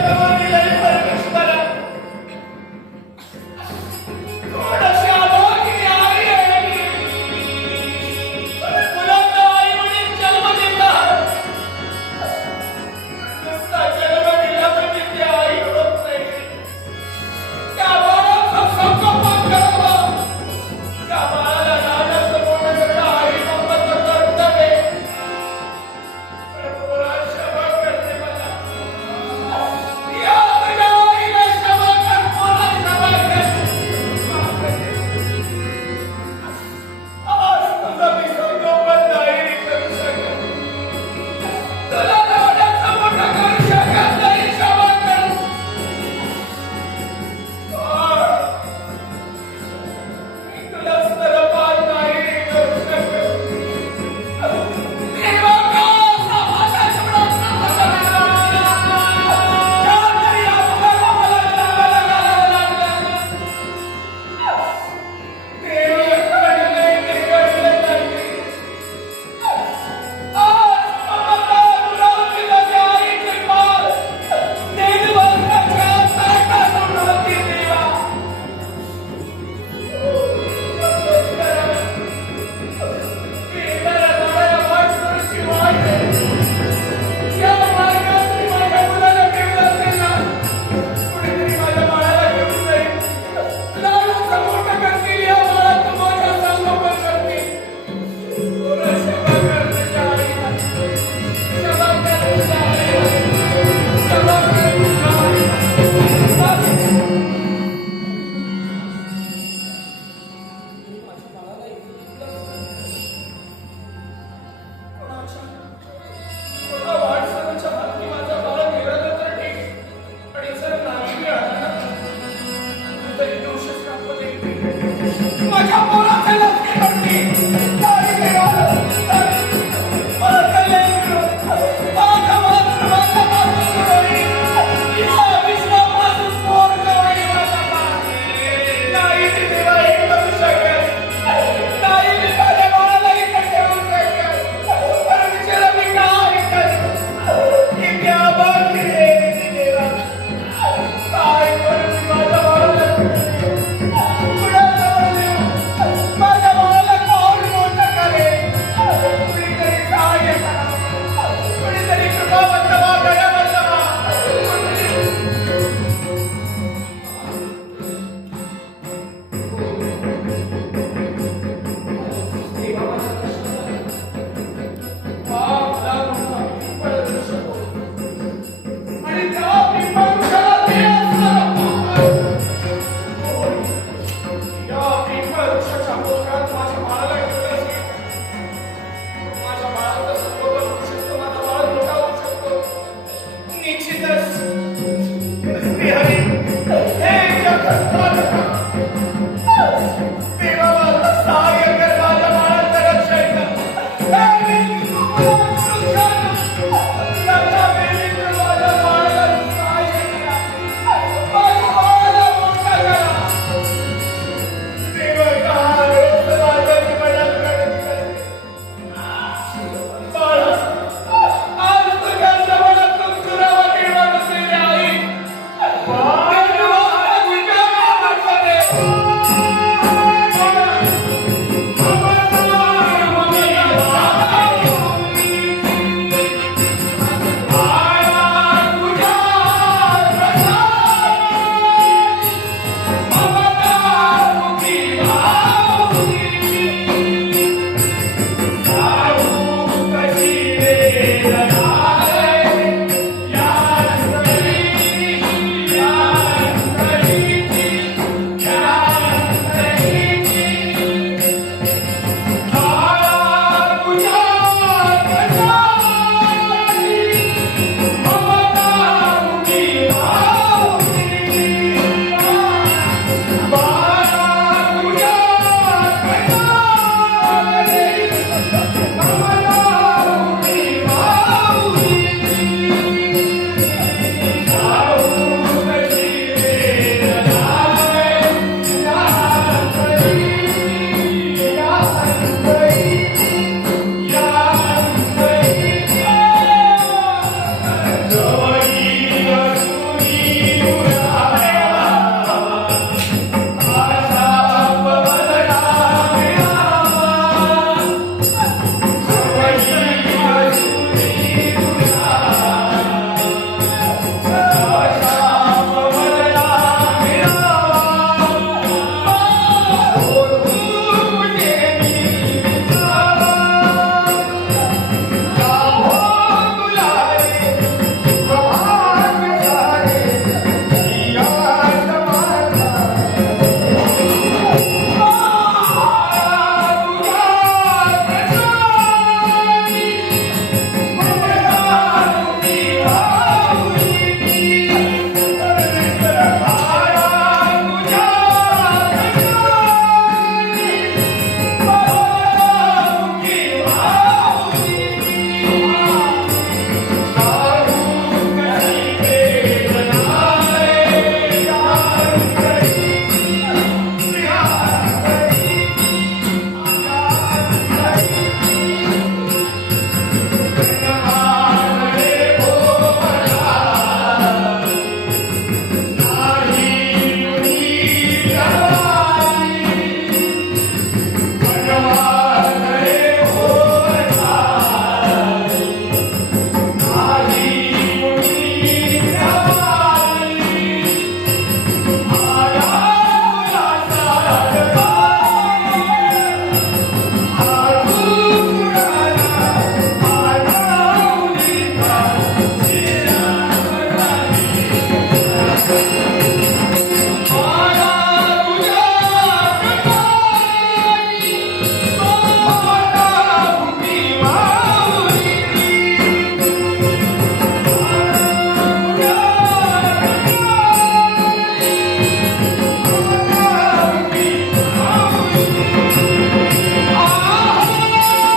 Yeah. ಸಾಯಕ